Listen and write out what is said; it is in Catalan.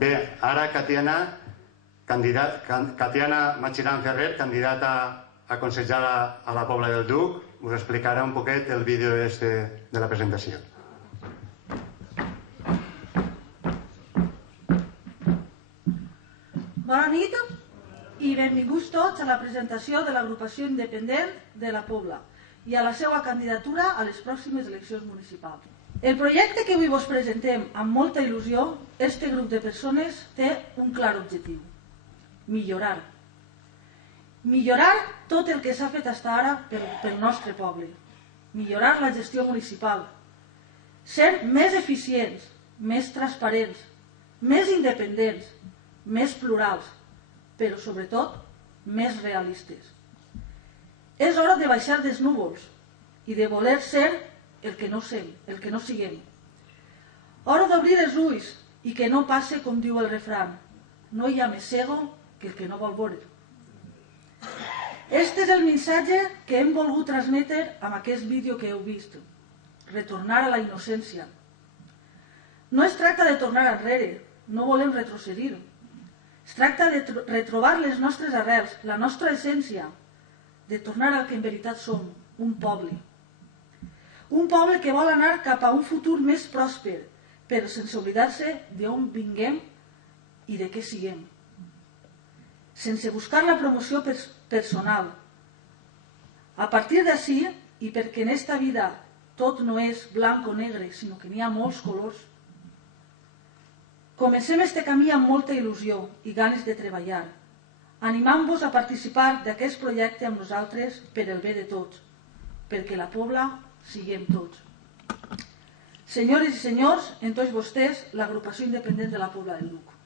Bé, ara Catiana Matxinant Ferrer, candidata a consellera a la Pobla del Duc, us explicarà un poquet el vídeo de la presentació. Bona nit i benvinguts tots a la presentació de l'agrupació independent de la Pobla i a la seva candidatura a les pròximes eleccions municipals. El projecte que avui vos presentem amb molta il·lusió, este grup de persones té un clar objectiu: millorar. Millorar tot el que s'ha fet fins ara pel nostre poble. Millorar la gestió municipal. Ser més eficients, més transparents, més independents, més plurals, però sobretot més realistes. És hora de baixar dels núvols i de voler ser el que no siguem. Hora d'obrir els ulls i que no passe com diu el refrán: no hi ha més cego que el que no vol veure. Este és el missatge que hem volgut transmetre amb aquest vídeo que heu vist. Retornar a la innocència. No es tracta de tornar enrere, no volem retrocedir. Es tracta de retrobar les nostres arrels, la nostra essència, de tornar al que en veritat som, un poble. Un poble que vol anar cap a un futur més pròsper, però sense oblidar-se d'on vinguem i de què siguem. Sense buscar la promoció personal. A partir d'ací, i perquè en esta vida tot no és blanc o negre, sinó que n'hi ha molts colors, comencem este camí amb molta il·lusió i ganes de treballar, animant-vos a participar d'aquest projecte amb nosaltres per el bé de tots, perquè la Pobla siguem tots. Senyores i senyors, en tots vostès, l'agrupació independent de la Pobla del Duc.